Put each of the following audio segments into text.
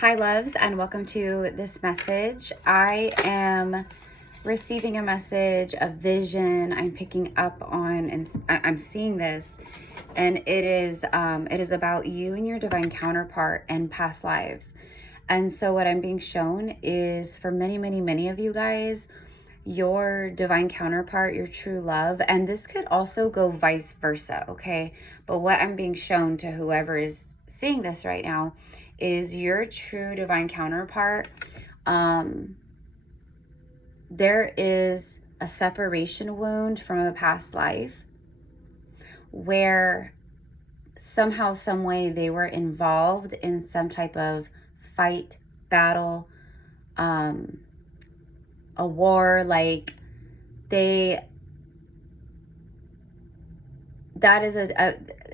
Hi loves, and welcome to this message. I am receiving a message, a vision I'm picking up on, and I'm seeing this, and it is about you and your divine counterpart and past lives. And so what I'm being shown is for many of you guys, your divine counterpart, your true love, and this could also go vice versa, okay? But what I'm being shown to whoever is seeing this right now is your true divine counterpart. There is a separation wound from a past life where somehow, some way they were involved in some type of fight, battle, a war, like it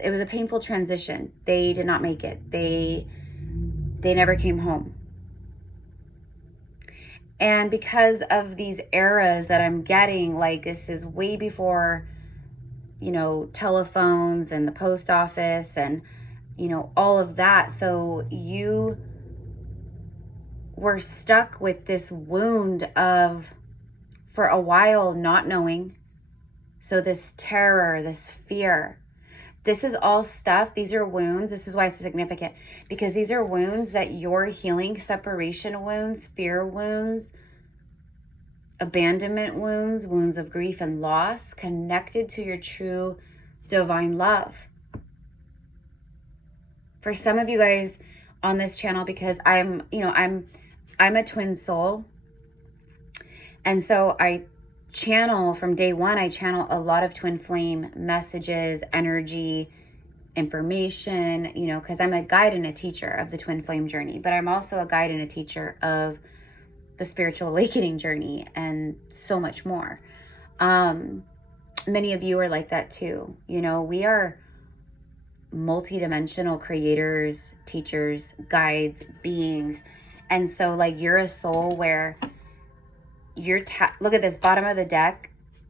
was a painful transition. They did not make it. They never came home. And because of these eras that I'm getting, like this is way before, you know, telephones and the post office and, you know, all of that. So you were stuck with this wound of, for a while, not knowing. So this terror, this fear, this is all stuff. These are wounds. This is why it's significant, because these are wounds that you're healing: separation wounds, fear wounds, abandonment wounds, wounds of grief and loss connected to your true divine love. For some of you guys on this channel, because I'm a twin soul. And so I channel from day one, I channel a lot of twin flame messages, energy, information, you know, because I'm a guide and a teacher of the twin flame journey, but I'm also a guide and a teacher of the spiritual awakening journey and so much more. Many of you are like that too. You know, we are multidimensional creators, teachers, guides, beings. And so like you're a soul where you're look at this bottom of the deck,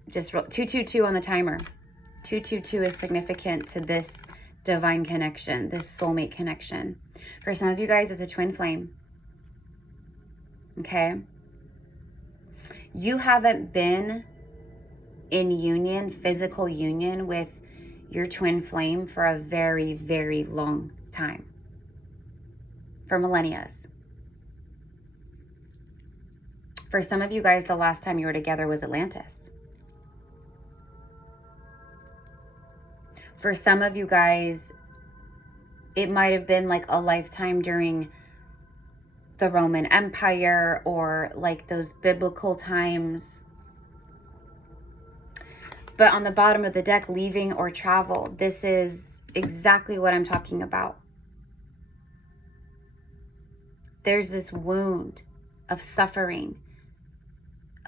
just roll 222 on the timer. 222 is significant to this divine connection, this soulmate connection. For some of you guys, it's a twin flame. Okay? You haven't been in union, physical union with your twin flame for a very long time. For millennia. For some of you guys, the last time you were together was Atlantis. For some of you guys, it might have been like a lifetime during the Roman Empire or like those biblical times. But on the bottom of the deck, leaving or travel, this is exactly what I'm talking about. There's this wound of suffering,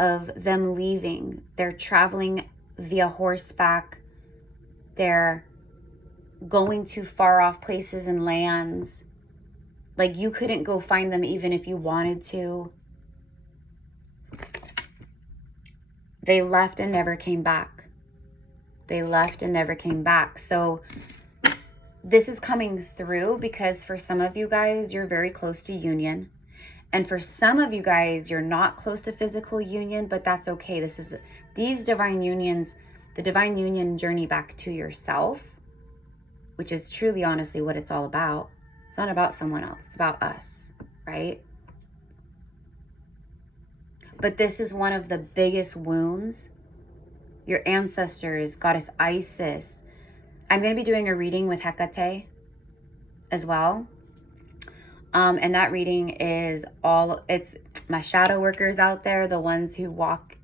of them leaving. They're traveling via horseback. They're going to far off places and lands. Like you couldn't go find them even if you wanted to. They left and never came back. They left and never came back. So this is coming through because for some of you guys, you're very close to union. And for some of you guys, you're not close to physical union, but that's okay. This is these divine unions, the divine union journey back to yourself, which is truly, honestly, what it's all about. It's not about someone else. It's about us, right? But this is one of the biggest wounds. Your ancestors, Goddess Isis. I'm going to be doing a reading with Hecate as well. And that reading is it's my shadow workers out there, the ones who walk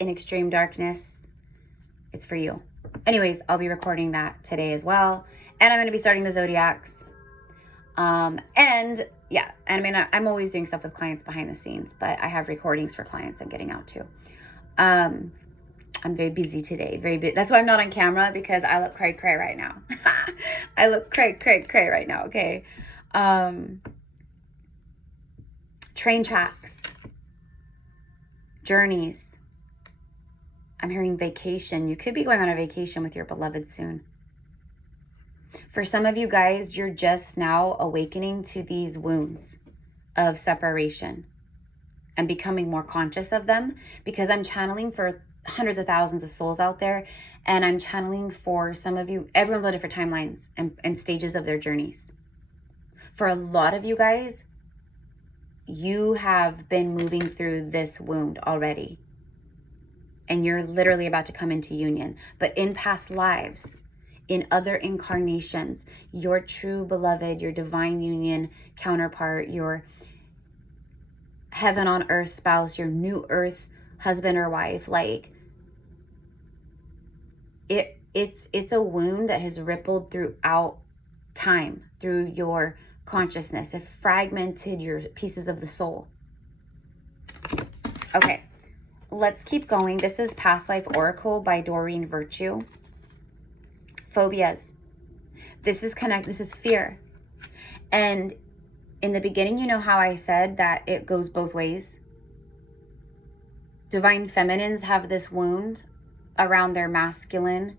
in extreme darkness. It's for you. Anyways, I'll be recording that today as well. And I'm going to be starting the zodiacs. And yeah, and I mean, I'm always doing stuff with clients behind the scenes, but I have recordings for clients I'm getting out too. I'm very busy today, very busy. That's why I'm not on camera, because I look cray right now. I look cray right now, okay? Train tracks, journeys. I'm hearing vacation. You could be going on a vacation with your beloved soon. For some of you guys, you're just now awakening to these wounds. of separation and becoming more conscious of them, because I'm channeling for hundreds of thousands of souls out there, and I'm channeling for some of you. Everyone's on different timelines and stages of their journeys. For a lot of you guys, you have been moving through this wound already, and you're literally about to come into union. But in past lives, in other incarnations, your true beloved, your divine union counterpart, your heaven on earth spouse, your new earth husband or wife, like it's a wound that has rippled throughout time, through your consciousness. It fragmented your pieces of the soul. Okay, let's keep going. This is Past Life Oracle by Doreen Virtue. Phobias. This is fear. And in the beginning, you know how I said that it goes both ways? Divine feminines have this wound around their masculine.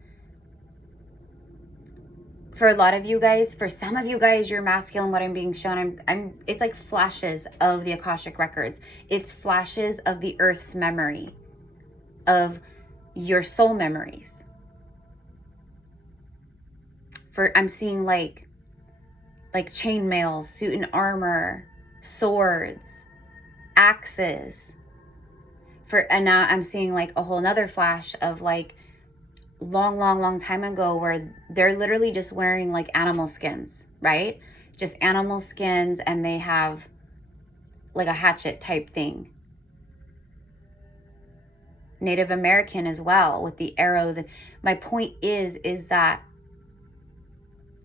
For a lot of you guys, for some of you guys, your masculine, what I'm being shown, it's like flashes of the Akashic records. It's flashes of the earth's memory, of your soul memories. I'm seeing like chainmail, suit and armor, swords, axes. And now I'm seeing like a whole nother flash of like long time ago, where they're literally just wearing like animal skins, right? Just animal skins, and they have like a hatchet type thing. Native American as well, with the arrows. And my point is that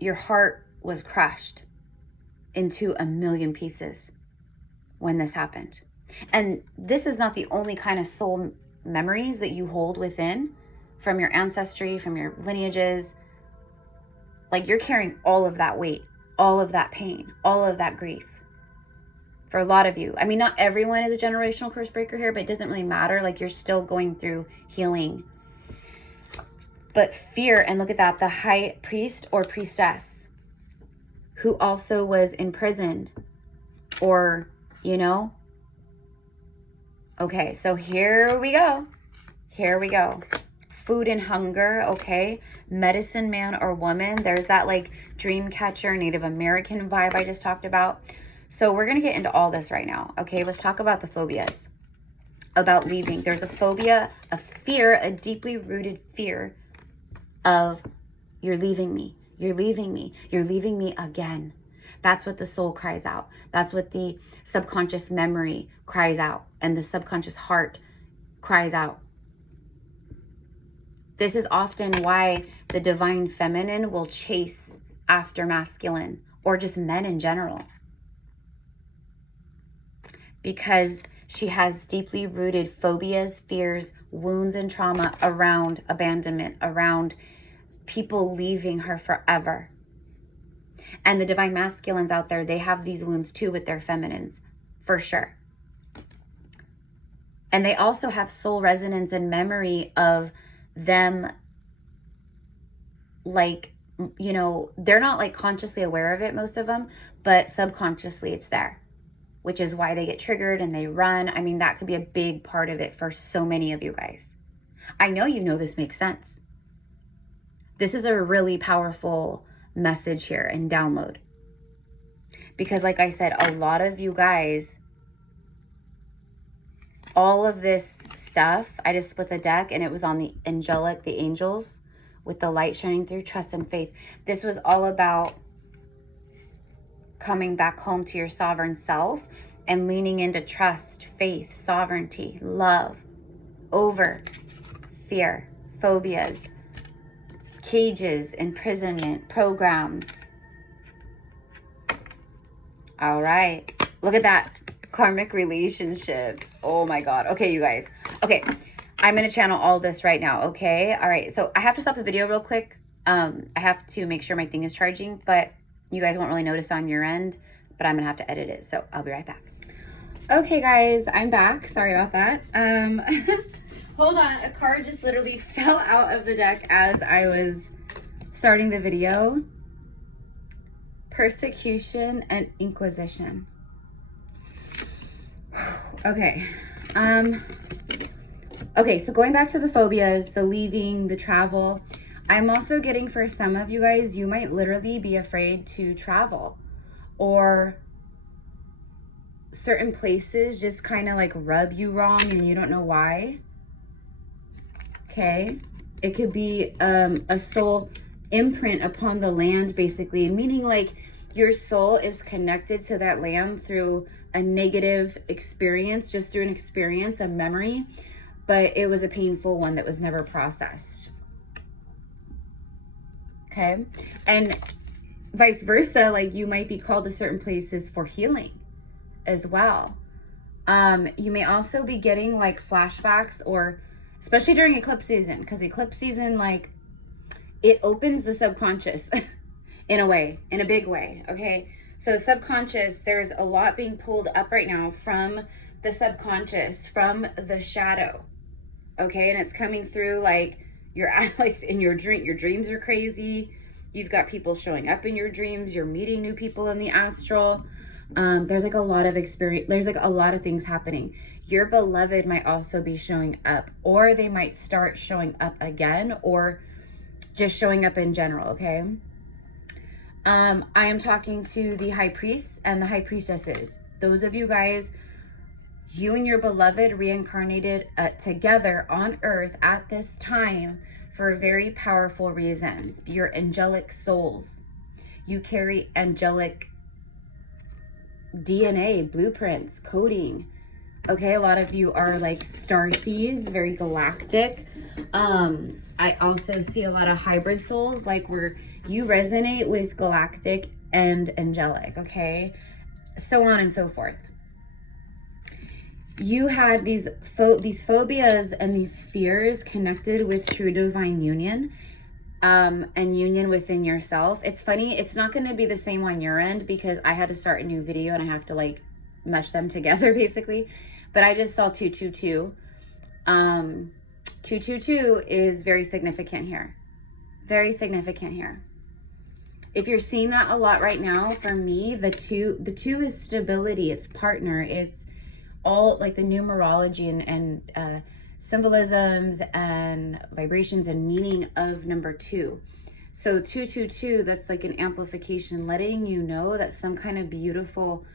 your heart was crushed into a million pieces when this happened. And this is not the only kind of soul memories that you hold within from your ancestry, from your lineages. Like, you're carrying all of that weight, all of that pain, all of that grief. For a lot of you, I mean, not everyone is a generational curse breaker here, but it doesn't really matter. Like, you're still going through healing. But fear, and look at that, the high priest or priestess, who also was imprisoned, or, you know. Okay, so here we go. Here we go. Food and hunger, okay. Medicine man or woman. There's that like dream catcher, Native American vibe I just talked about. So we're going to get into all this right now. Okay, let's talk about the phobias. About leaving. There's a phobia, a fear, a deeply rooted fear of, you're leaving me. You're leaving me. You're leaving me again. That's what the soul cries out. That's what the subconscious memory cries out. And the subconscious heart cries out. This is often why the divine feminine will chase after masculine, or just men in general. Because she has deeply rooted phobias, fears, wounds, and trauma around abandonment, around people leaving her forever. And the divine masculines out there, they have these wounds too with their feminines, for sure. And they also have soul resonance and memory of them, like, you know, they're not like consciously aware of it, most of them, but subconsciously it's there, which is why they get triggered and they run. I mean, that could be a big part of it for so many of you guys. I know you know this makes sense. This is a really powerful message here and download. Because like I said, a lot of you guys, all of this stuff, I just split the deck and it was on the angelic, the angels, with the light shining through, trust and faith. This was all about coming back home to your sovereign self and leaning into trust, faith, sovereignty, love over fear, phobias, cages, imprisonment, programs. All right. Look at that. Karmic relationships. Oh my God. Okay, you guys. Okay. I'm going to channel all this right now. Okay. All right. So I have to stop the video real quick. I have to make sure my thing is charging, but you guys won't really notice on your end, but I'm going to have to edit it. So I'll be right back. Okay, guys, I'm back. Sorry about that. Hold on. A card just literally fell out of the deck as I was starting the video. Persecution and Inquisition. Okay. Okay, so going back to the phobias, the leaving, the travel, I'm also getting for some of you guys, you might literally be afraid to travel, or certain places just kind of like rub you wrong and you don't know why. Okay. It could be a soul imprint upon the land, basically, meaning like your soul is connected to that land through a negative experience, just through an experience, a memory, but it was a painful one that was never processed. Okay. And vice versa, like you might be called to certain places for healing as well. You may also be getting like flashbacks, or especially during eclipse season, because eclipse season, like, it opens the subconscious in a way, in a big way. Okay. So subconscious, there's a lot being pulled up right now from the subconscious, from the shadow. Okay. And it's coming through like you're like in your dreams are crazy. You've got people showing up in your dreams. You're meeting new people in the astral. There's like a lot of experience. There's like a lot of things happening. Your beloved might also be showing up, or they might start showing up again, or just showing up in general. Okay. I am talking to the high priests and the high priestesses. Those of you guys, you and your beloved reincarnated together on earth at this time for very powerful reasons. You're angelic souls. You carry angelic DNA, blueprints, coding. Okay, a lot of you are like star seeds, very galactic. I also see a lot of hybrid souls, like where you resonate with galactic and angelic, okay? So on and so forth. You had these phobias and these fears connected with true divine union, and union within yourself. It's funny, it's not going to be the same on your end because I had to start a new video and I have to like mesh them together basically. But I just saw 222. 222 is very significant here. Very significant here. If you're seeing that a lot right now, for me, the two is stability, it's partner, it's all like the numerology and symbolisms and vibrations and meaning of number 2. So 222, that's like an amplification, letting you know that some kind of beautiful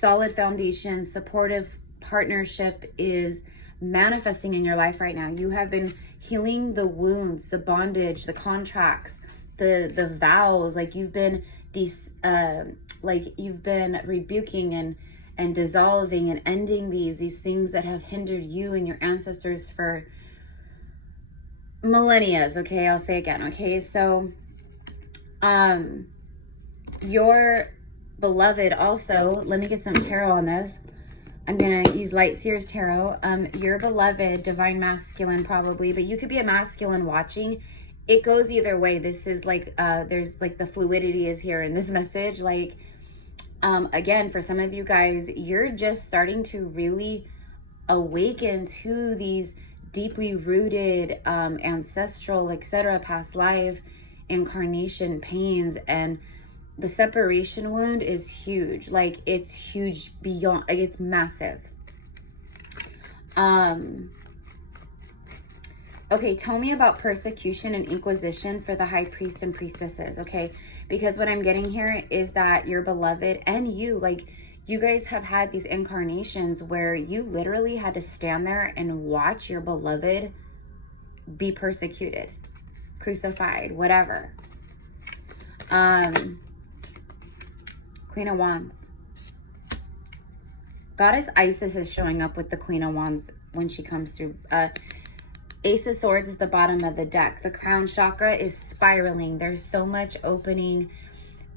solid foundation, supportive partnership is manifesting in your life right now. You have been healing the wounds, the bondage, the contracts, the vows, like you've been you've been rebuking and dissolving and ending these things that have hindered you and your ancestors for millennia. Okay, I'll say again. Okay, so your beloved also, let me get some tarot on this. I'm gonna use Light Seers Tarot. Your beloved, divine masculine probably, but you could be a masculine watching. It goes either way. This is like there's like the fluidity is here in this message. Like again, for some of you guys, you're just starting to really awaken to these deeply rooted ancestral, etc., past life incarnation pains, and the separation wound is huge. Like it's huge beyond, like it's massive. Okay, tell me about persecution and inquisition for the high priest and priestesses. Okay, because what I'm getting here is that your beloved and you, like you guys have had these incarnations where you literally had to stand there and watch your beloved be persecuted, crucified, whatever. Queen of Wands. Goddess Isis is showing up with the Queen of Wands when she comes through. Ace of Swords is the bottom of the deck. The crown chakra is spiraling. There's so much opening.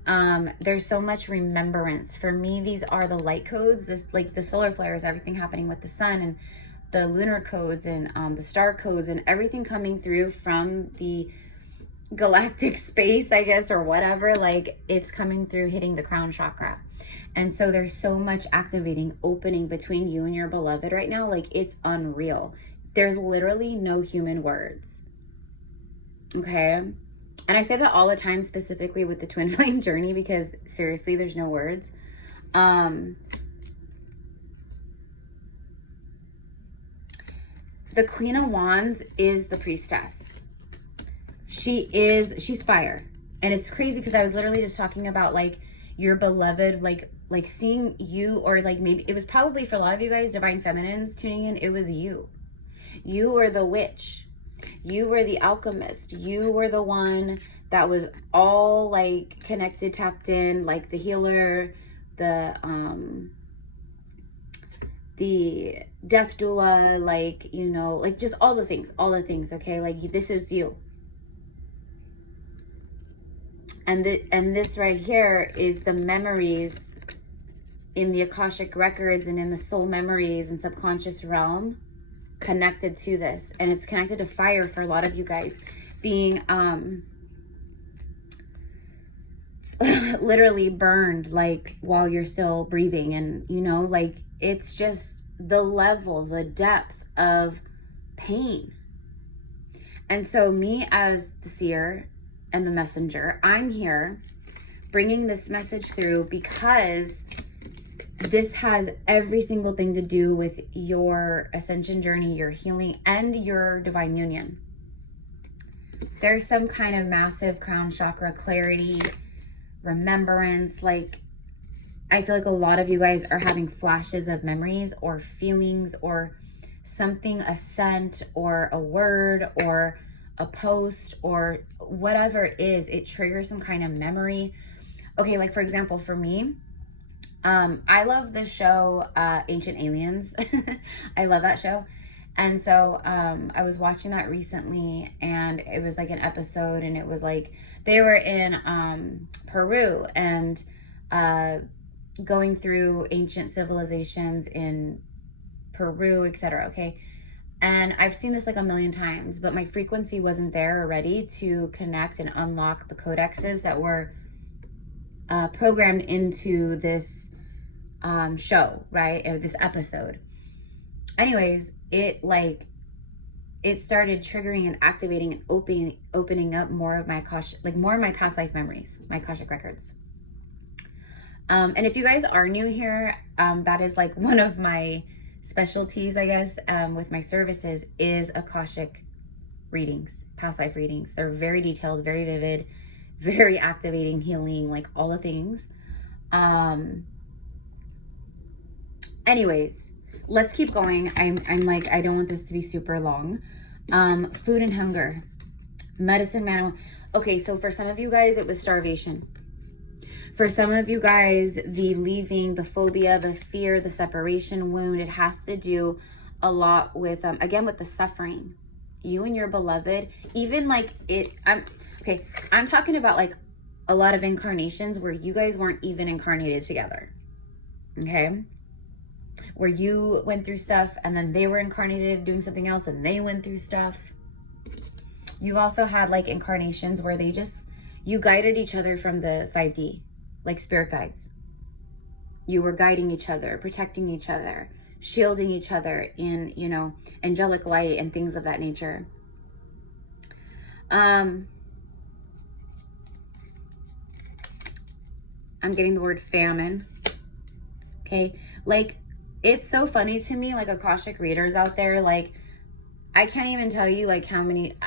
There's so much remembrance. For me, these are the light codes. This, like the solar flares, everything happening with the sun, and the lunar codes, and the star codes, and everything coming through from the galactic space, I guess, or whatever. Like it's coming through, hitting the crown chakra. And so there's so much activating, opening between you and your beloved right now. Like it's unreal. There's literally no human words. Okay. And I say that all the time, specifically with the twin flame journey, because seriously, there's no words. The Queen of Wands is the Priestess. She's fire. And it's crazy because I was literally just talking about like your beloved, like seeing you, or like maybe it was probably for a lot of you guys, Divine Feminines tuning in, it was you. You were the witch. You were the alchemist. You were the one that was all like connected, tapped in, like the healer, the death doula, like, you know, like just all the things, okay? Like this is you. And this right here is the memories in the Akashic records and in the soul memories and subconscious realm connected to this. And it's connected to fire for a lot of you guys, being literally burned like while you're still breathing. And you know, like it's just the level, the depth of pain. And so me as the seer and the messenger, I'm here bringing this message through because this has every single thing to do with your ascension journey, your healing, and your divine union. There's some kind of massive crown chakra clarity, remembrance. Like, I feel like a lot of you guys are having flashes of memories or feelings or something, a scent or a word or a post or whatever it is. It triggers some kind of memory. Okay, like for example, for me, I love the show Ancient Aliens. I love that show. And so I was watching that recently, and it was like an episode, and it was like they were in Peru and going through ancient civilizations in Peru, etc. Okay. And I've seen this like a million times, but my frequency wasn't there already to connect and unlock the codexes that were programmed into this show, right? Or this episode. Anyways, it started triggering and activating and opening up more of my Akashic, like more of my past life memories, my Akashic records. And if you guys are new here, that is like one of my specialties, I guess, with my services is Akashic readings, past life readings. They're very detailed, very vivid, very activating, healing, like all the things. Anyways, let's keep going. I'm like, I don't want this to be super long. Food and hunger, medicine man. Okay, so for some of you guys, it was starvation. For some of you guys, the leaving, the phobia, the fear, the separation wound, it has to do a lot with, again, with the suffering. You and your beloved, even like I'm talking about like a lot of incarnations where you guys weren't even incarnated together, okay? Where you went through stuff and then they were incarnated doing something else and they went through stuff. You also had like incarnations where you guided each other from the 5D. Like spirit guides. You were guiding each other, protecting each other, shielding each other in, you know, angelic light and things of that nature. I'm getting the word famine. Okay. Like, it's so funny to me, like Akashic readers out there, like, I can't even tell you like how many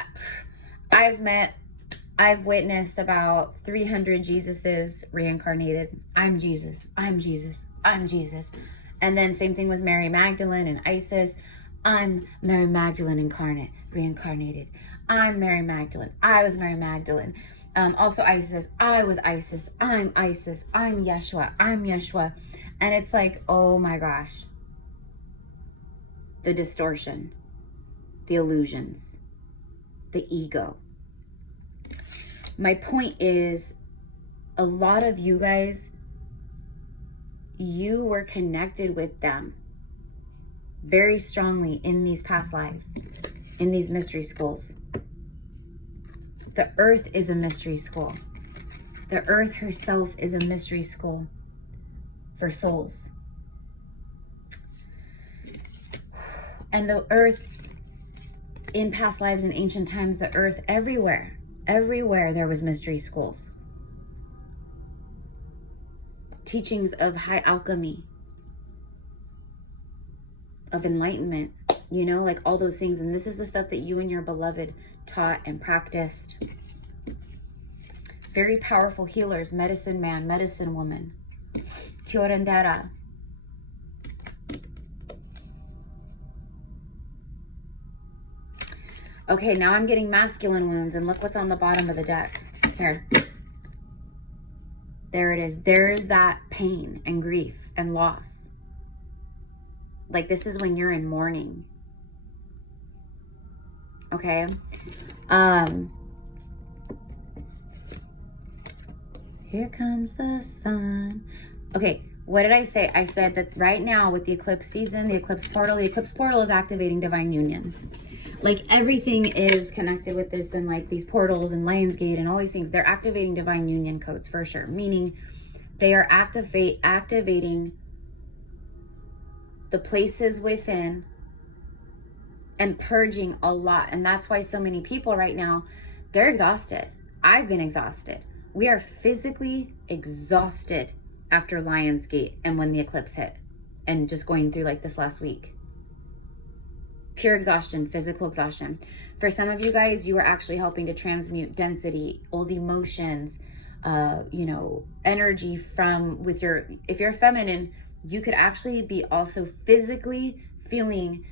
I've witnessed about 300 Jesuses reincarnated. I'm Jesus, I'm Jesus, I'm Jesus. And then same thing with Mary Magdalene and Isis. I'm Mary Magdalene incarnate, reincarnated. I'm Mary Magdalene. I was Mary Magdalene. Also Isis. I was Isis. I'm Isis. I'm Yeshua. I'm Yeshua. And it's like, oh my gosh. The distortion. The illusions. The ego. My point is, a lot of you guys, you were connected with them very strongly in these past lives, in these mystery schools. The earth is a mystery school. The earth herself is a mystery school for souls. And the earth, in past lives and ancient times, the earth everywhere there was mystery schools teachings of high alchemy, of enlightenment, you know, like all those things. And this is the stuff that you and your beloved taught and practiced. Very powerful healers, medicine man, medicine woman, curandera. Okay, now I'm getting masculine wounds, and look what's on the bottom of the deck. Here. There it is. There's that pain and grief and loss. Like, this is when you're in mourning. Okay? Here comes the sun. Okay, what did I say? I said that right now with the eclipse season, the eclipse portal is activating divine union. Like, everything is connected with this, and like these portals and Lionsgate and all these things, they're activating divine union codes for sure. Meaning they are activating the places within and purging a lot. And that's why so many people right now, they're exhausted. I've been exhausted. We are physically exhausted after Lionsgate and when the eclipse hit, and just going through like this last week. Pure exhaustion, physical exhaustion. For some of you guys, you are actually helping to transmute density, old emotions, you know, energy from with your, if you're feminine, you could actually be also physically feeling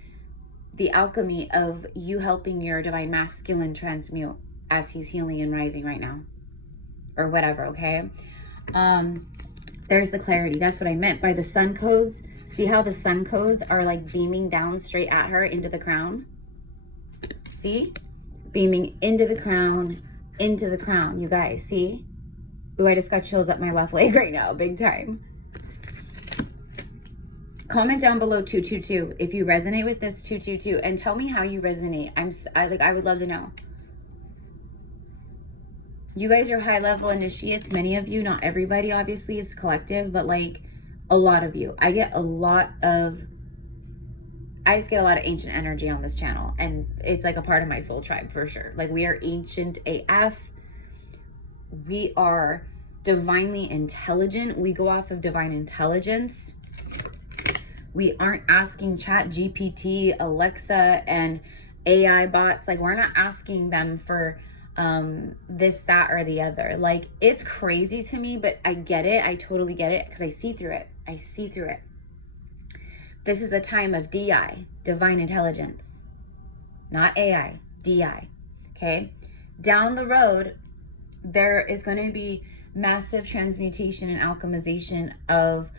the alchemy of you helping your divine masculine transmute as he's healing and rising right now, or whatever. Okay. There's the clarity. That's what I meant by the sun codes. See how the sun codes are like beaming down straight at her into the crown? See? Beaming into the crown, you guys. See? Ooh, I just got chills up my left leg right now, big time. Comment down below 222 if you resonate with this 222, and tell me how you resonate. I would love to know. You guys are high level initiates, many of you, not everybody obviously, it's collective, but like a lot of you. I just get a lot of ancient energy on this channel, and it's like a part of my soul tribe for sure. Like, we are ancient AF. We are divinely intelligent. We go off of divine intelligence. We aren't asking Chat GPT, Alexa, and AI bots. Like, we're not asking them for this, that, or the other. Like, it's crazy to me, but I get it. I totally get it, because I see through it. I see through it. This is a time of DI, divine intelligence, not AI, DI. Okay. Down the road, there is going to be massive transmutation and alchemization of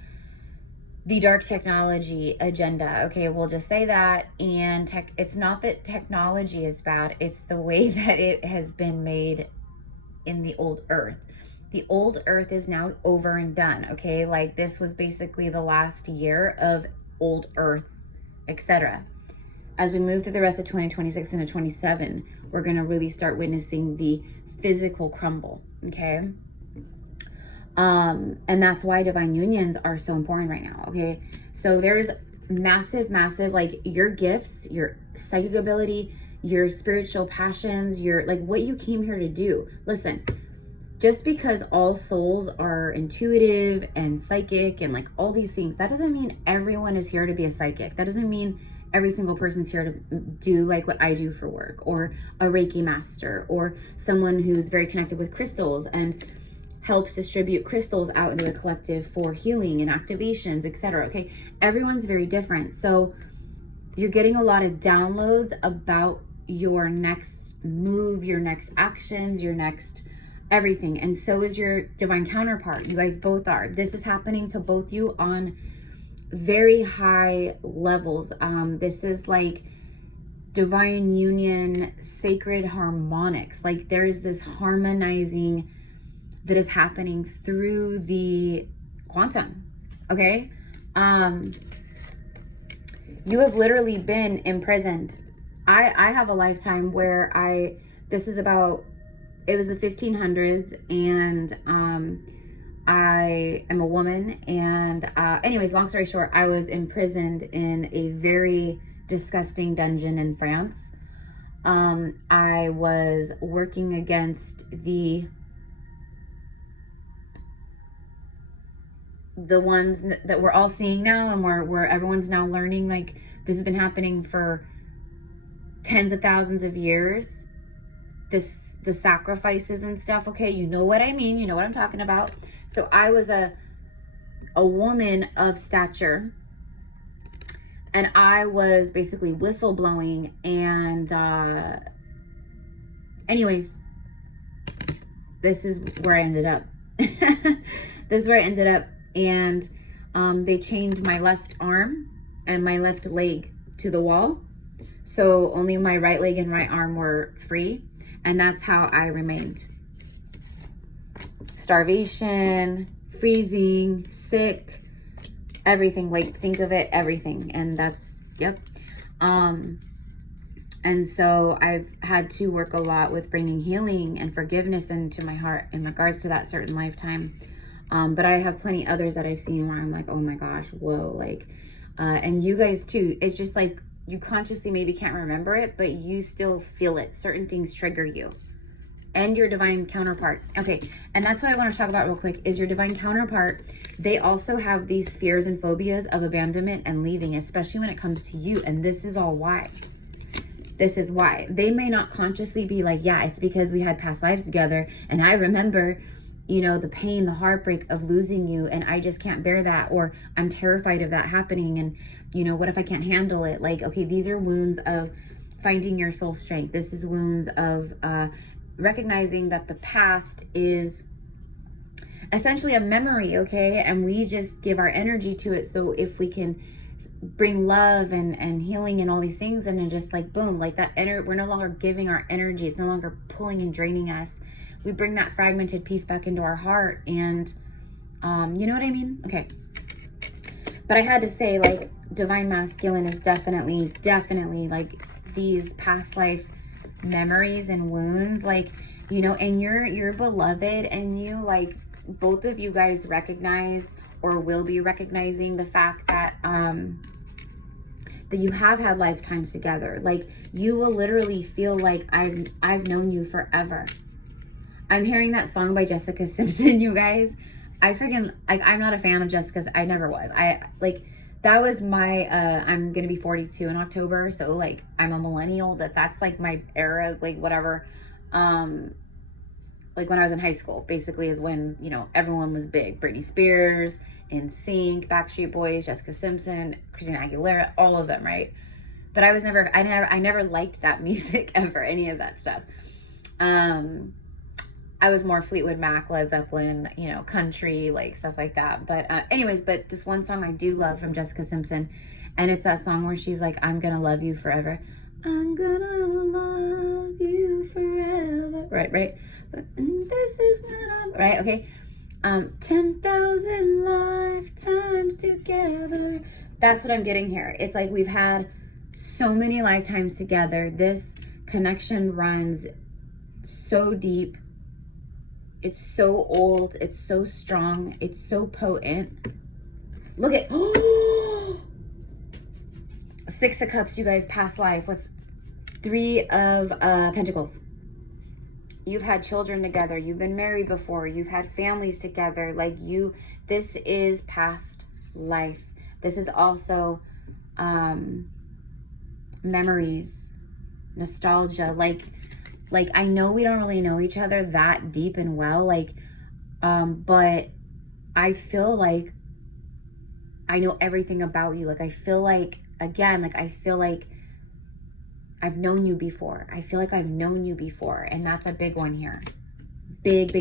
the dark technology agenda. Okay, we'll just say that. And it's not that technology is bad, it's the way that it has been made in the old earth. The old earth is now over and done. Okay, like, this was basically the last year of old earth, etc. As we move through the rest of 2026 into 27, we're going to really start witnessing the physical crumble. Okay. And that's why divine unions are so important right now. Okay. So there's massive, like, your gifts, your psychic ability, your spiritual passions, your, like, what you came here to do. Listen, just because all souls are intuitive and psychic and like all these things, that doesn't mean everyone is here to be a psychic. That doesn't mean every single person's here to do like what I do for work, or a Reiki master, or someone who's very connected with crystals and helps distribute crystals out into the collective for healing and activations, etc. Okay, everyone's very different. So you're getting a lot of downloads about your next move, your next actions, your next everything. And so is your divine counterpart. You guys both are. This is happening to both you on very high levels. This is like divine union, sacred harmonics. Like, there is this harmonizing that is happening through the quantum. Okay. You have literally been imprisoned. I have a lifetime where it was the 1500s, and I am a woman, and anyways, long story short, I was imprisoned in a very disgusting dungeon in France. I was working against the the ones that we're all seeing now, and where everyone's now learning, like, this has been happening for tens of thousands of years. The sacrifices and stuff, okay? You know what I mean. You know what I'm talking about. So I was a woman of stature, and I was basically whistleblowing, and anyways, this is where I ended up. This is where I ended up, and they chained my left arm and my left leg to the wall, so only my right leg and right arm were free, and that's how I remained. Starvation, freezing, sick, everything. Like, think of it, everything. And that's, yep. And so I've had to work a lot with bringing healing and forgiveness into my heart in regards to that certain lifetime. But I have plenty others that I've seen where I'm like, oh my gosh, whoa, like, and you guys too. It's just like, you consciously maybe can't remember it, but you still feel it. Certain things trigger you. And your divine counterpart. Okay, and that's what I want to talk about real quick, is your divine counterpart. They also have these fears and phobias of abandonment and leaving, especially when it comes to you. And this is all why. This is why. They may not consciously be like, yeah, it's because we had past lives together, and I remember, you know, the pain, the heartbreak of losing you, and I just can't bear that, or I'm terrified of that happening, and, you know, what if I can't handle it? Like, okay, these are wounds of finding your soul strength. This is wounds of recognizing that the past is essentially a memory, okay? And we just give our energy to it. So if we can bring love and healing and all these things, and then just like, boom, like that energy, we're no longer giving our energy. It's no longer pulling and draining us. We bring that fragmented piece back into our heart, and you know what I mean? Okay. But I had to say, like, divine masculine is definitely like these past life memories and wounds, like, you know, and you're beloved, and you, like, both of you guys recognize, or will be recognizing, the fact that that you have had lifetimes together. Like, you will literally feel like I've known you forever. I'm hearing that song by Jessica Simpson, you guys. I freaking, like, I'm not a fan of Jessica's. I never was. Like, that was my, I'm going to be 42 in October. So, like, I'm a millennial. That's like my era, like, whatever. Like, when I was in high school, basically, is when, you know, everyone was big. Britney Spears, NSYNC, Backstreet Boys, Jessica Simpson, Christina Aguilera, all of them, right? But I never liked that music ever, any of that stuff. I was more Fleetwood Mac, Led Zeppelin, you know, country, like, stuff like that. But anyways, but this one song I do love from Jessica Simpson, and it's that song where she's like, I'm gonna love you forever. I'm gonna love you forever. Right? But this is what I'm, right, okay. 10,000 lifetimes together. That's what I'm getting here. It's like, we've had so many lifetimes together. This connection runs so deep. It's so old. It's so strong. It's so potent. Look at, Six of Cups, you guys, past life. What's Three of Pentacles? You've had children together. You've been married before. You've had families together. Like, this is past life. This is also memories, nostalgia. Like, I know we don't really know each other that deep and well, like, but I feel like I know everything about you. Like, I feel like, again, like, I feel like I've known you before. I feel like I've known you before, and that's a big one here. Big.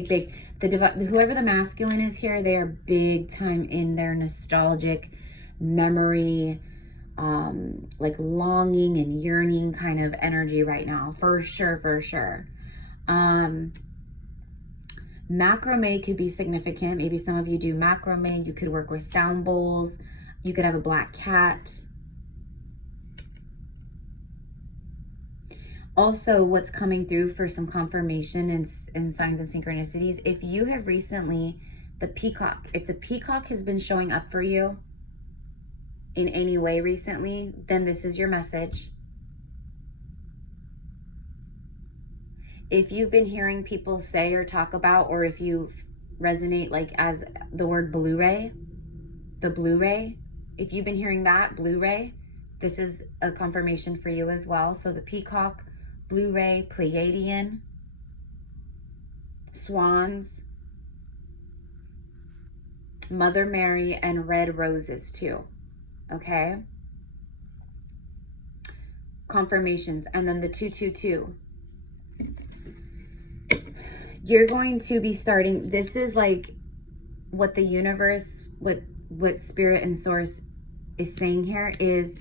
Whoever the masculine is here, they are big time in their nostalgic memory, like longing and yearning kind of energy right now, for sure. Macrame could be significant. Maybe some of you do macrame. You could work with sound bowls. You could have a black cat. Also, what's coming through for some confirmation and signs and synchronicities, if you have recently, if the peacock has been showing up for you in any way recently, then this is your message. If you've been hearing people say or talk about, or if you resonate, like, as the word Blu-ray, the Blu-ray. If you've been hearing that, Blu-ray, this is a confirmation for you as well. So the Peacock, Blu-ray, Pleiadian, Swans, Mother Mary, and Red Roses too. Okay? Confirmations. And then the 222. You're going to be starting, this is like what the universe, what spirit and source is saying here is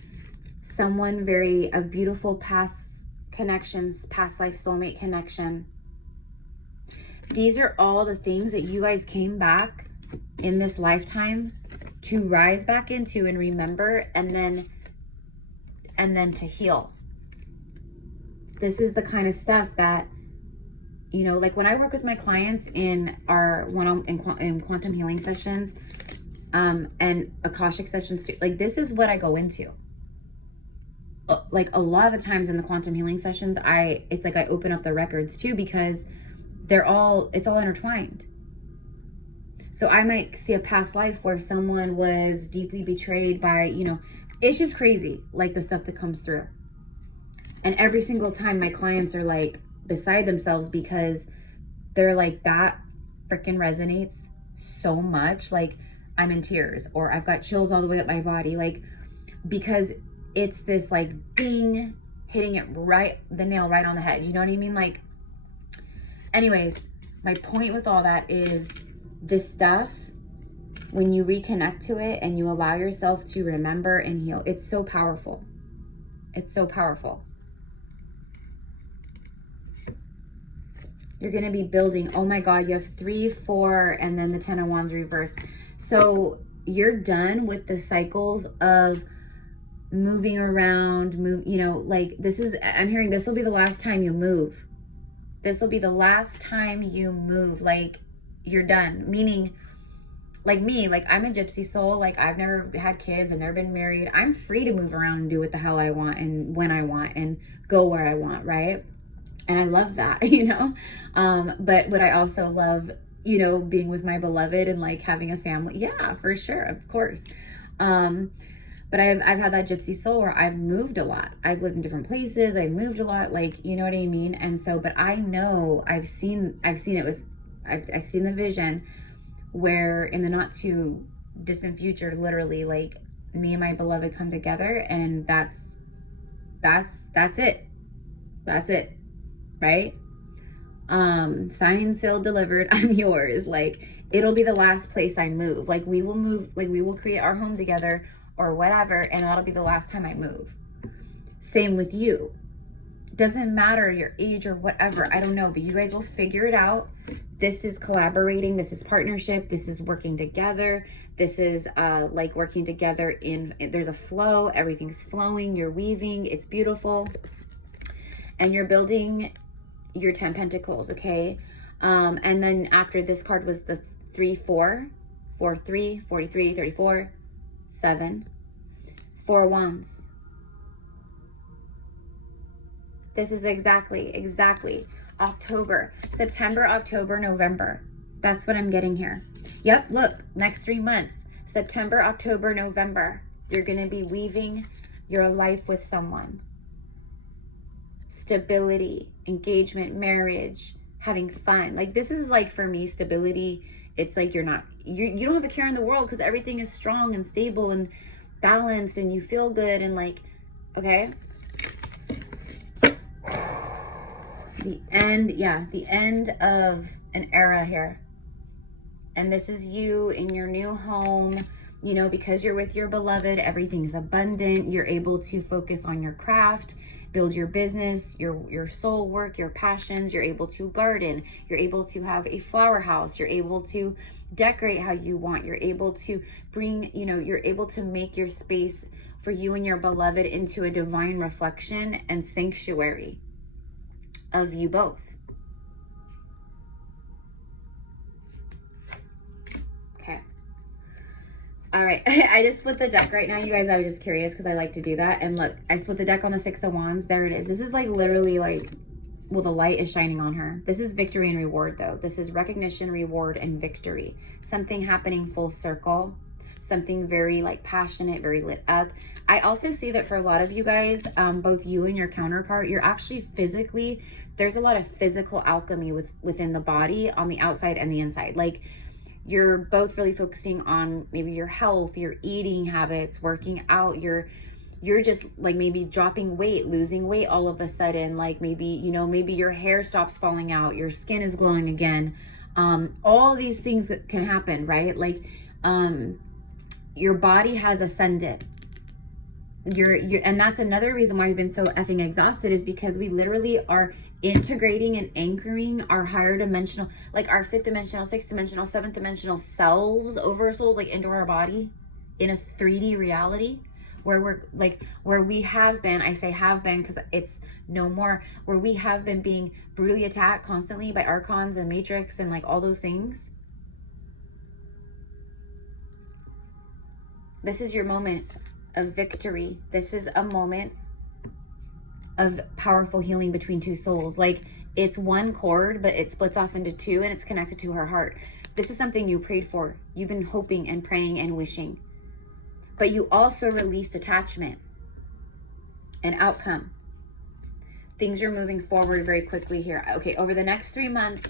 someone a beautiful past connections, past life soulmate connection. These are all the things that you guys came back in this lifetime to rise back into and remember, and then to heal. This is the kind of stuff that, you know, like when I work with my clients in our in quantum healing sessions, and Akashic sessions too, like this is what I go into. Like a lot of the times in the quantum healing sessions, it's like I open up the records too, because it's all intertwined. So I might see a past life where someone was deeply betrayed by, you know, it's just crazy, like the stuff that comes through. And every single time my clients are like beside themselves, because they're like, that freaking resonates so much. Like I'm in tears, or I've got chills all the way up my body. Like, because it's this like ding, hitting it right, the nail right on the head. You know what I mean? Like, anyways, my point with all that is this stuff, when you reconnect to it and you allow yourself to remember and heal, it's so powerful. It's so powerful. You're going to be building, oh my God, you have 3, 4, and then the 10 of Wands reversed. So you're done with the cycles of moving around, you know, like I'm hearing this will be the last time you move. This will be the last time you move. Like you're done. Meaning, like me, like I'm a gypsy soul. Like I've never had kids. I've never been married. I'm free to move around and do what the hell I want and when I want and go where I want, right? And I love that, you know? But what I also love, you know, being with my beloved and like having a family. Yeah, for sure. Of course. But I've had that gypsy soul where I've moved a lot. I've lived in different places. I've moved a lot. Like, you know what I mean? And so, but I know I've seen the vision where in the not too distant future, literally, like me and my beloved come together, and that's it. That's it. Right? Signed, sealed, delivered. I'm yours. Like it'll be the last place I move. Like we will move, like we will create our home together or whatever, and that'll be the last time I move. Same with you. Doesn't matter your age or whatever. I don't know, but you guys will figure it out. This is collaborating. This is partnership. This is working together. This is like working together there's a flow. Everything's flowing. You're weaving. It's beautiful. And you're building your 10 pentacles, okay? And then after this card was the 3, 4, 4, 3, 43, 34, 7, 4 wands. This is exactly October, September, October, November. That's what I'm getting here. Yep, look, next 3 months, September, October, November. You're going to be weaving your life with someone. Stability, engagement, marriage, having fun. Like this is like for me, stability. It's like you don't have a care in the world because everything is strong and stable and balanced and you feel good and like, okay. The end of an era here. And this is you in your new home, you know, because you're with your beloved, everything's abundant. You're able to focus on your craft, build your business, your soul work, your passions. You're able to garden. You're able to have a flower house. You're able to decorate how you want. You're able to bring, you know, you're able to make your space for you and your beloved into a divine reflection and sanctuary of you both. Okay. All right. I just split the deck right now, you guys. I was just curious because I like to do that. And look, I split the deck on the 6 of Wands. There it is. This is like literally like, well, the light is shining on her. This is victory and reward though. This is recognition, reward, and victory. Something happening full circle. something very like passionate, very lit up. I also see that for a lot of you guys, both you and your counterpart, you're actually physically, there's a lot of physical alchemy within the body on the outside and the inside. Like you're both really focusing on maybe your health, your eating habits, working out, you're just like maybe dropping weight, losing weight all of a sudden, like maybe, you know, maybe your hair stops falling out, your skin is glowing again. All these things that can happen, right? Like your body has ascended. You're and that's another reason why we've been so effing exhausted, is because we literally are integrating and anchoring our higher dimensional, like our 5th dimensional, 6th dimensional, 7th dimensional selves, over souls, like into our body in a 3D reality where we're like, where we have been, I say have been because it's no more, where we have been being brutally attacked constantly by archons and matrix and like all those things. This is your moment of victory. This is a moment of powerful healing between two souls. Like it's one cord, but it splits off into two and it's connected to her heart. This is something you prayed for. You've been hoping and praying and wishing. But you also released attachment and outcome. Things are moving forward very quickly here. Okay, over the next 3 months,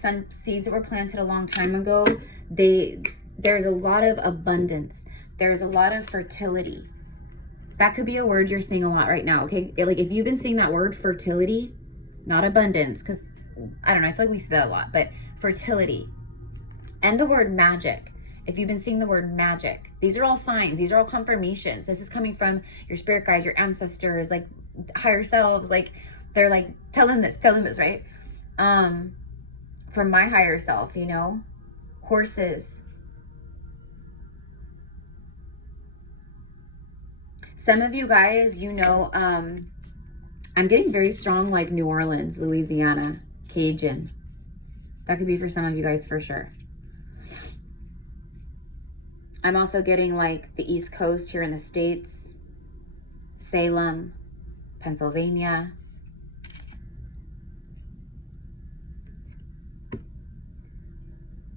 some seeds that were planted a long time ago, there's a lot of abundance. There's a lot of fertility. That could be a word you're seeing a lot right now, okay? Like if you've been seeing that word fertility, not abundance, because I don't know, I feel like we see that a lot, but fertility. And the word magic. If you've been seeing the word magic, these are all signs. These are all confirmations. This is coming from your spirit guides, your ancestors, like higher selves. Like they're like, tell them this, right? From my higher self, you know, horses. Some of you guys, you know, I'm getting very strong like New Orleans, Louisiana, Cajun. That could be for some of you guys for sure. I'm also getting like the East Coast here in the States, Salem, Pennsylvania.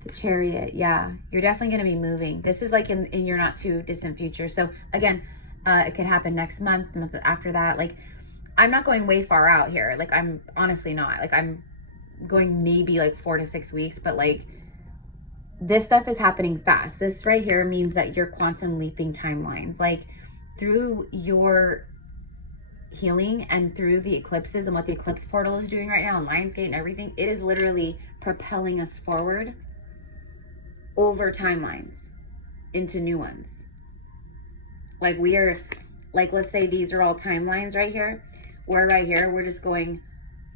The Chariot, yeah. You're definitely going to be moving. This is like in your not too distant future. So again, it could happen next month, the month after that. Like, I'm not going way far out here. Like, I'm honestly not. Like, I'm going maybe like 4 to 6 weeks, but like, this stuff is happening fast. This right here means that you're quantum leaping timelines. Like, through your healing and through the eclipses and what the eclipse portal is doing right now and Lionsgate and everything, it is literally propelling us forward over timelines into new ones. Like we are, like, let's say these are all timelines right here. We're right here. We're just going,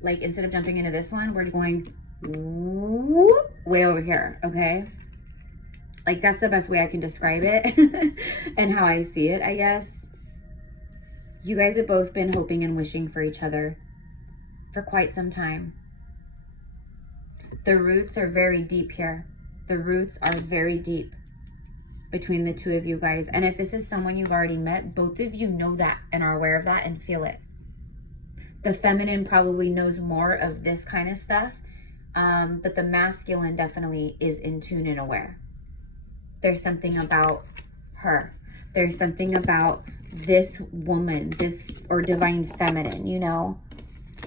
like, instead of jumping into this one, we're going whoop, way over here, okay? Like, that's the best way I can describe it and how I see it, I guess. You guys have both been hoping and wishing for each other for quite some time. The roots are very deep here. The roots are very deep between the two of you guys. And if this is someone you've already met, both of you know that and are aware of that and feel it. The feminine probably knows more of this kind of stuff, but the masculine definitely is in tune and aware. There's something about her. There's something about this woman, this, or divine feminine, you know.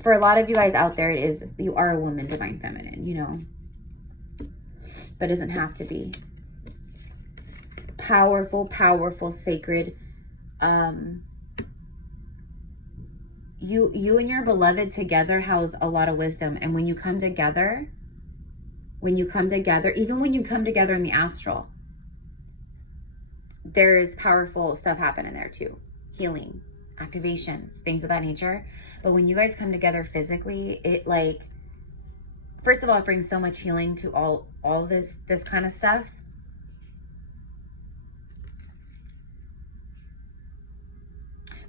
For a lot of you guys out there, it is, you are a woman, divine feminine, you know. But it doesn't have to be. Powerful, powerful, sacred. You and your beloved together house a lot of wisdom. And when you come together, even when you come together in the astral, there's powerful stuff happening there too. Healing, activations, things of that nature. But when you guys come together physically, it, like, first of all, it brings so much healing to all this kind of stuff.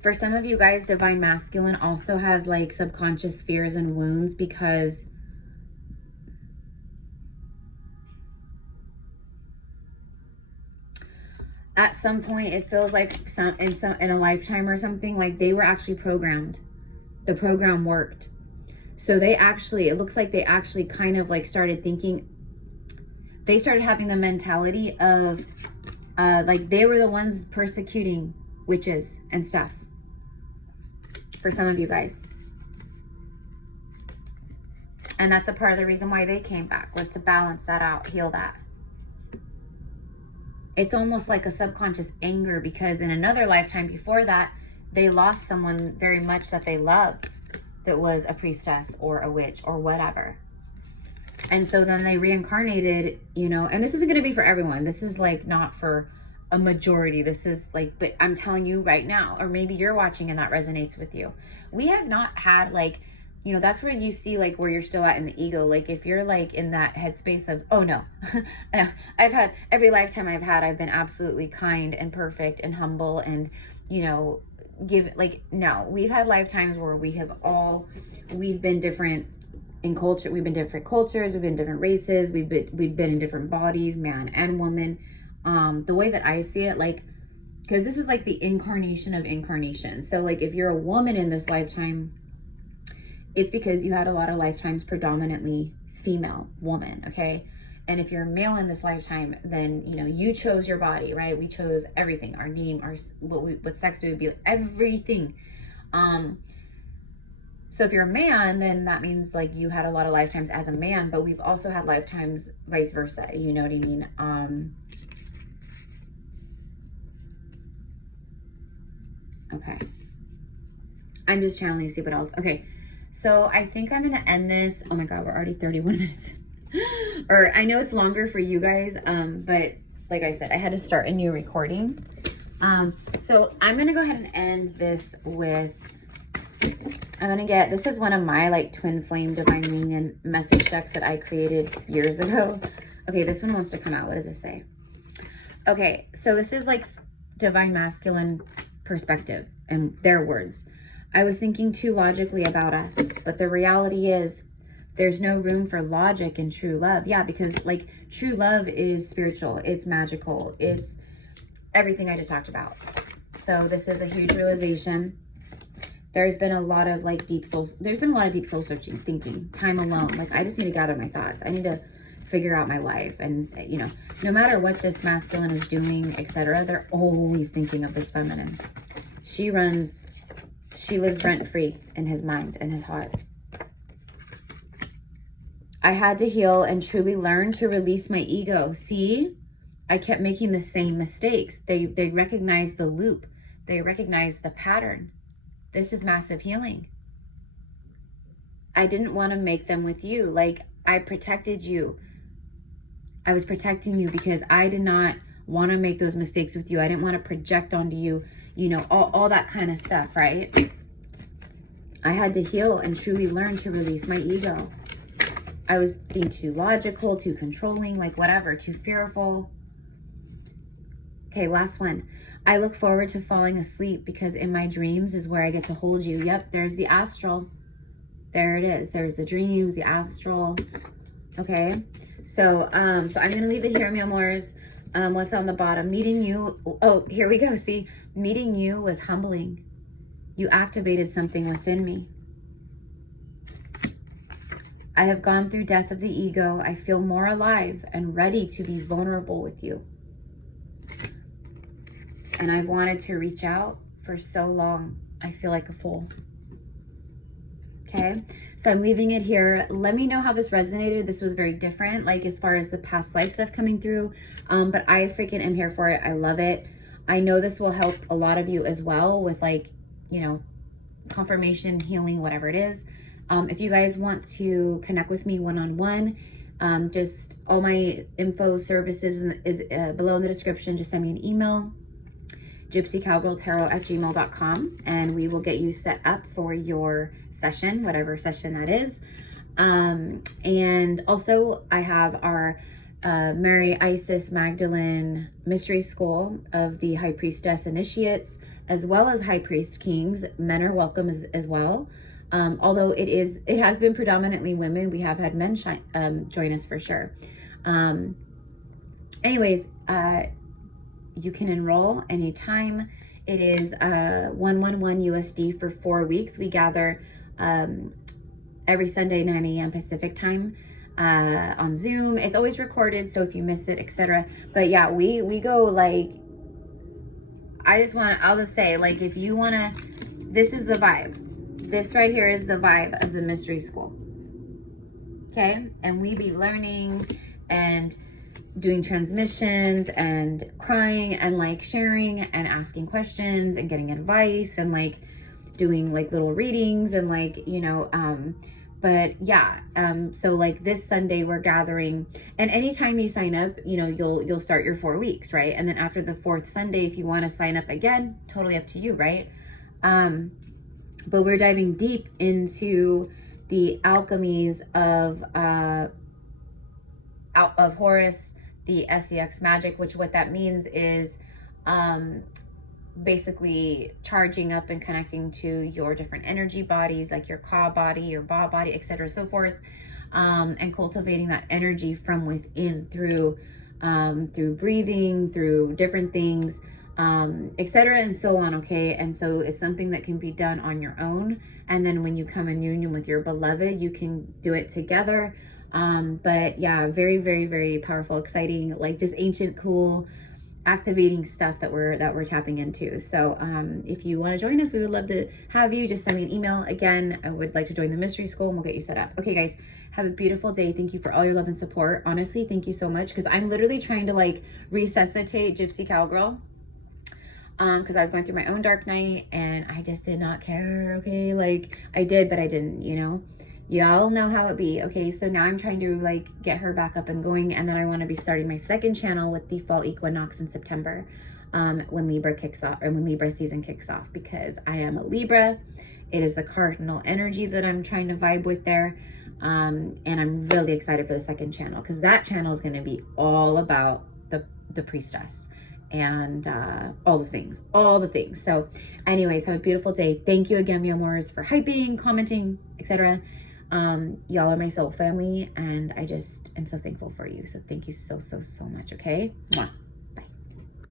For some of you guys, divine masculine also has like subconscious fears and wounds because at some point it feels like in a lifetime or something, like they were actually programmed. The program worked. So they actually, it looks like they actually kind of like started thinking, they started having the mentality of Like they were the ones persecuting witches and stuff for some of you guys. And that's a part of the reason why they came back, was to balance that out, heal that. It's almost like a subconscious anger, because in another lifetime before that, they lost someone very much that they loved, that was a priestess or a witch or whatever. And so then they reincarnated, you know, and this isn't going to be for everyone. This is like not for a majority. This is like, but I'm telling you right now, or maybe you're watching and that resonates with you. We have not had like, you know, that's where you see like where you're still at in the ego. Like if you're like in that headspace of, oh no, I've had every lifetime I've been absolutely kind and perfect and humble and, you know, no, we've had lifetimes where we've been different in culture. We've been different cultures, we've been different races, we've been in different bodies, man and woman. The way that I see it, like, because this is like the incarnation of incarnation. So like if you're a woman in this lifetime, it's because you had a lot of lifetimes predominantly female woman, okay? And if you're male in this lifetime, then, you know, you chose your body, right? We chose everything, our name, what sex we would be, everything. So if you're a man, then that means like you had a lot of lifetimes as a man, but we've also had lifetimes vice versa, you know what I mean? Okay. I'm just channeling to see what else. Okay. So I think I'm going to end this. Oh my God, we're already 31 minutes. Or I know it's longer for you guys, but like I said, I had to start a new recording. So I'm going to go ahead and end this with, this is one of my like twin flame divine union message decks that I created years ago. Okay, this one wants to come out. What does it say? Okay, so this is like divine masculine perspective and their words. I was thinking too logically about us, but the reality is there's no room for logic in true love. Yeah, because like true love is spiritual, it's magical, it's everything I just talked about. So this is a huge realization. There's been a lot of like deep soul searching, thinking, time alone. Like I just need to gather my thoughts. I need to figure out my life. And you know, no matter what this masculine is doing, etc., they're always thinking of this feminine. She lives rent-free in his mind and his heart. I had to heal and truly learn to release my ego. See, I kept making the same mistakes. They recognize the loop. They recognize the pattern. This is massive healing. I didn't want to make them with you. Like I protected you. I was protecting you because I did not want to make those mistakes with you. I didn't want to project onto you, you know, all that kind of stuff, right? I had to heal and truly learn to release my ego. I was being too logical, too controlling, like whatever, too fearful. Okay, last one. I look forward to falling asleep because in my dreams is where I get to hold you. Yep, there's the astral. There it is. There's the dreams, the astral. Okay, so I'm gonna leave it here, mi amores. What's on the bottom? Meeting you. Oh, here we go. See, meeting you was humbling. You activated something within me. I have gone through death of the ego. I feel more alive and ready to be vulnerable with you. And I've wanted to reach out for so long. I feel like a fool. Okay, so I'm leaving it here. Let me know how this resonated. This was very different, like as far as the past life stuff coming through. But I freaking am here for it. I love it. I know this will help a lot of you as well with like, you know, confirmation, healing, whatever it is. If you guys want to connect with me one-on-one, just all my info services is below in the description. Just send me an email, GypsyCowgirlTarot@gmail.com, and we will get you set up for your session, whatever session that is. And also I have our Mary, Isis, Magdalene Mystery School of the High Priestess Initiates, as well as High Priest Kings. Men are welcome as well. Although it has been predominantly women, we have had men join us for sure. Anyways, you can enroll anytime. It is $111 USD for 4 weeks. We gather every Sunday 9 a.m. Pacific time. on Zoom. It's always recorded, so if you miss it, etc. But yeah, we go like, I'll just say, like, if you want to, this is the vibe. This right here is the vibe of the mystery school. Okay? And we be learning and doing transmissions and crying and like sharing and asking questions and getting advice and like doing like little readings and like, you know, but yeah, so like this Sunday we're gathering, and anytime you sign up, you know, you'll start your 4 weeks, right? And then after the 4th Sunday, if you want to sign up again, totally up to you, right? But we're diving deep into the alchemies of Horus, the SEX magic, which what that means is basically charging up and connecting to your different energy bodies, like your Ka body, your Ba body, etc., so forth, and cultivating that energy from within through breathing, through different things, etc., and so on. Okay, and so it's something that can be done on your own, and then when you come in union with your beloved, you can do it together. But yeah, very, very, very powerful, exciting, like just ancient, cool, activating stuff that we're tapping into. So if you want to join us, we would love to have you. Just send me an email. Again, I would like to join the mystery school and we'll get you set up. Okay, guys, have a beautiful day. Thank you for all your love and support. Honestly, thank you so much, because I'm literally trying to like resuscitate Gypsy Cowgirl, because I was going through my own dark night and I just did not care. Okay, like I did, but I didn't, you know. Y'all know how it be. Okay, so now I'm trying to like get her back up and going, and then I want to be starting my 2nd channel with the fall equinox in September, when Libra kicks off, or when Libra season kicks off, because I am a Libra. It is the cardinal energy that I'm trying to vibe with there, and I'm really excited for the 2nd channel, because that channel is going to be all about the priestess and all the things. So anyways, have a beautiful day. Thank you again, mi amors, for hyping, commenting, etc. Y'all are my soul family, and I just am so thankful for you. So thank you so, so, so much. Okay. Mwah.